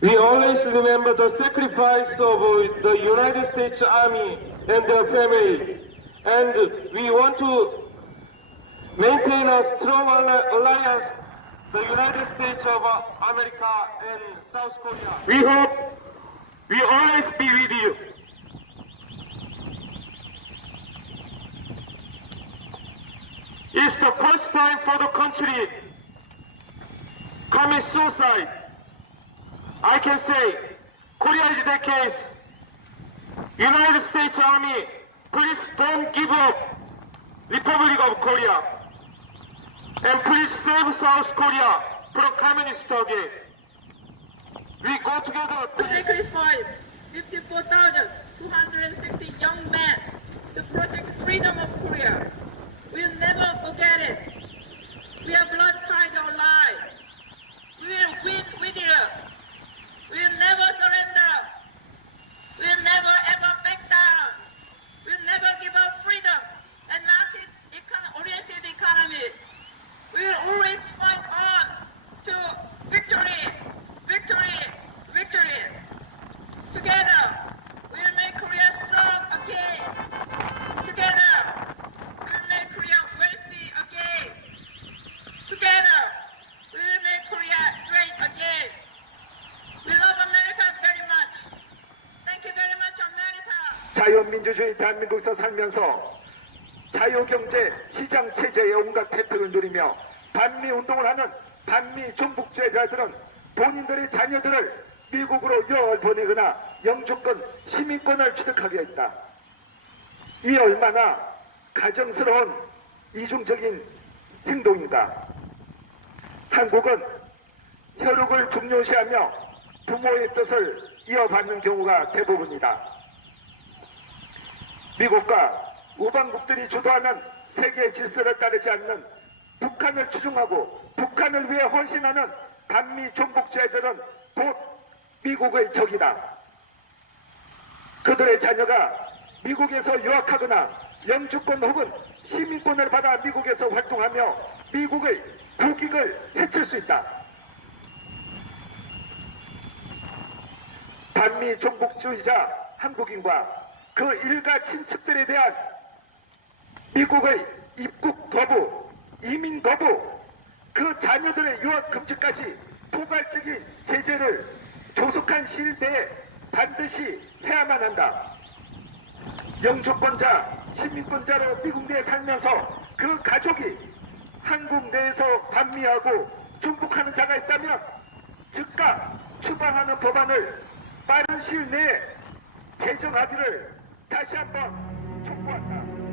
We always remember the sacrifice of uh, the United States Army and their family. And we want to maintain a strong alli- alliance, the United States of uh, America and South Korea. We hope we always be with you. It's the first time for the country commit suicide. I can say Korea is the case. United States Army, please don't give up Republic of Korea. And please save South Korea from communist again. We go together. sacrificed 54,260 자유민주주의 대한민국에서 살면서 자유경제 시장 체제의 온갖 혜택을 누리며 반미 운동을 하는 반미 종북주의자들은 본인들의 자녀들을 미국으로 유학을 보내거나 영주권 시민권을 취득하게 했다. 이 얼마나 가정스러운 이중적인 행동인가. 한국은 혈육을 중요시하며 부모의 뜻을 이어받는 경우가 대부분이다. 미국과 우방국들이 주도하는 세계 질서를 따르지 않는 북한을 추종하고 북한을 위해 헌신하는 반미 종북자들은 곧 미국의 적이다. 그들의 자녀가 미국에서 유학하거나 영주권 혹은 시민권을 받아 미국에서 활동하며 미국의 국익을 해칠 수 있다. 반미 종북주의자 한국인과 그 일가 친척들에 대한 미국의 입국 거부, 이민 거부, 그 자녀들의 유학 금지까지 포괄적인 제재를 조속한 시일 내에 반드시 해야만 한다. 영주권자, 시민권자로 미국 내에 살면서 그 가족이 한국 내에서 반미하고 중복하는 자가 있다면 즉각 추방하는 법안을 빠른 시일 내에 제정하기를 다시 한번 촉구한다.